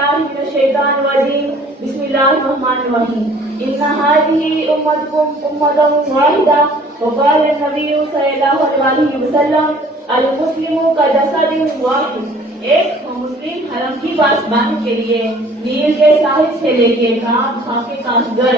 باللہ من الشیطان الرجیم بسم اللہ الرحمن الرحیم ان هذه امتکم امۃ واحدہ وقال النبی صلی اللہ علیہ وسلم المسلم کجسد واحد۔ ایک مسلم حرم کی پاسبانی کے لیے نیل کے ساحل سے لے کے خاک کاشگر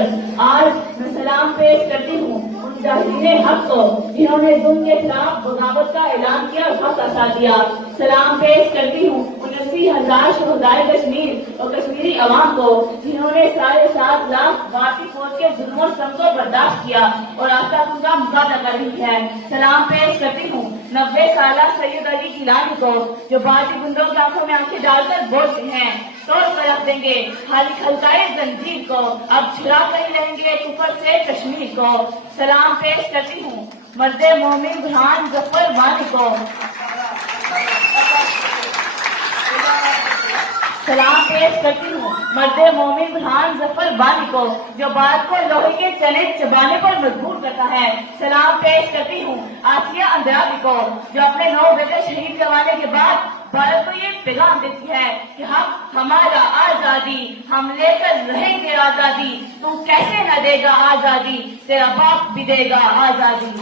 آج میں سلام پیش کرتی ہوں مجاہدین حق کو جنہوں نے ظلم کے خلاف بغاوت کا اعلان کیا اور حق کا ساتھ دیا۔ سلام پیش کرتی ہوں 79,000 شہدائے کشمیر اور کشمیری عوام کو جنہوں نے 7.5 لاکھ بھارتی فوج کے ظلم و ستم کو برداشت کیا اور آج تک ان کا مقابلہ کر رہی ہے۔ سلام پیش کرتی ہوں 90 سالہ سید علی گیلانی کو جو بھارتی گنڈوں کی آنکھوں میں آنکھیں ڈال کر بولتے ہیں توڑ کر رکھ دیں گے ہلکائے زنجیر کو، اب چھڑا کر ہی رہیں گے کفر سے کشمیر کو۔ سلام پیش کرتی ہوں مرد مومن برہان ظفر وانی کو۔ سلام پیش کرتی ہوں مرد مومن برہان ظفر وانی کو جو بھارت کو لوہے کے چنے چبانے پر مجبور کرتا ہے۔ سلام پیش کرتی ہوں آسیہ اندرابی کو جو اپنے 9 بیٹے شہید کروانے کے بعد بھارت کو یہ پیغام دیتی ہے کہ ہمارا آزادی، ہم لے کر رہیں گے آزادی، تو کیسے نہ دے گا آزادی، تیرا باپ بھی دے گا آزادی۔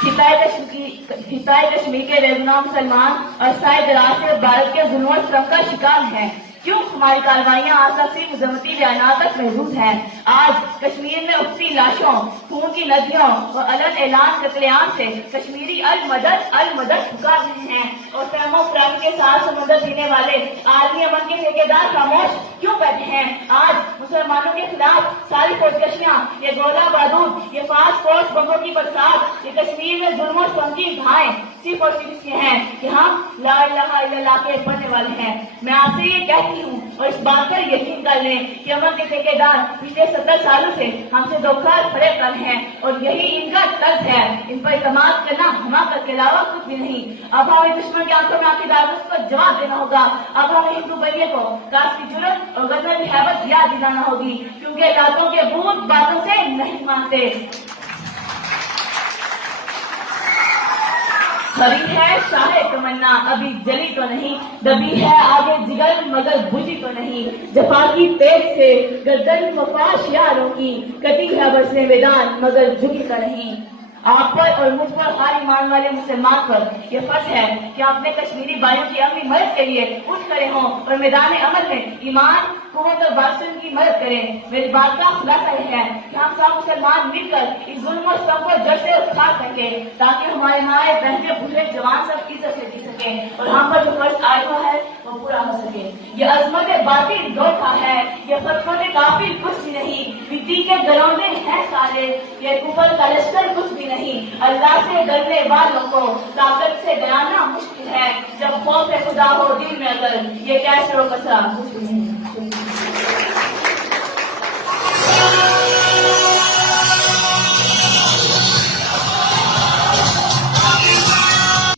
خطۂ کشمیر کے رہنما مسلمان اور سائے دراز سے بھارت کے ظلم و ستم کا شکار ہیں۔ کیوں ہماری کارروائیاں آج تک صرف مذمتی بیانات تک محدود ہیں؟ آج کشمیر میں اٹھتی لاشوں، خون کی ندیوں اور علن اعلان قتل عام سے کشمیری المدد المدد پکار رہے ہیں اور فہم و فہم کے ساتھ سمندر پینے والے عالمی امن کے ٹھیکیدار خاموش کیوں بیٹھے ہیں؟ آج مسلمانوں کے خلاف ساری خودکشیاں، یہ گولہ بارود، یہ فاسٹ فوڈ بموں کی برسات، یہ کشمیر میں ظلم و ستم کی دھائیں صرف اور صرف اس کے ہیں کہ ہم لا الہ الا اللہ کے پڑھنے والے ہیں۔ میں آپ سے یہ کہتی ہوں اور اس بات پر یقین کر لیں کہ امن کے ٹھیکیدار پچھلے 70 سالوں سے ہم سے دھوکہ فریب کر رہے ہیں اور یہی ان کا طرز ہے۔ ان پر اعتماد کرنا حماقت کے علاوہ کچھ بھی نہیں۔ اب ہمیں دشمن کی آنکھوں میں آنکھیں ڈال کر اس کو جواب دینا ہوگا۔ اب ہمیں ہندو بھائیے کو کاش کی جرت اور غزل کی ہیبت یاد دلانا ہوگی کیونکہ راتوں کے بھوت باتوں سے نہیں مانتے۔ خری ہے شاہ تمنا ابھی جلی تو نہیں، دبی ہے آگے جگر مگر بجھی تو نہیں، جفا کی تیز سے گردن وفا شیاروں کی، کٹی ہے بسنے میدان مگر جھکی تو نہیں۔ آپ پر اور مجھ پر ہر ایمان والے مسلمان پر یہ فرض ہے کہ اپنے کشمیری بھائیوں کی عملی مدد کے لیے اٹھ کھڑے ہوں اور میدان عمل میں ایمان، قوت اور بادشاہ کی مدد کریں۔ میری بات کا خلاصہ یہ ہے کہ ہم سب مسلمان مل کر اس ظلم و ستم کو جڑ سے اکھاڑ سکیں تاکہ ہمارے مائیں بہنیں بوڑھے جوان سب عزت سے جی سکیں اور ہم پر جو فرض عائد ہوا ہے وہ پورا ہو سکے۔ یہ عظمت باطل دھوکہ ہے، یہ فتوت کافر کچھ بھی نہیں، مٹی کے گروندے ہیں سارے، یہ کفر کا لشکر کچھ بھی نہیں۔ اللہ سے ڈرنے والوں کو طاقت سے ڈرانا مشکل ہے، جب خوف خدا ہو دل میں اگر یہ کیسے ہو کسرا کچھ بھی نہیں۔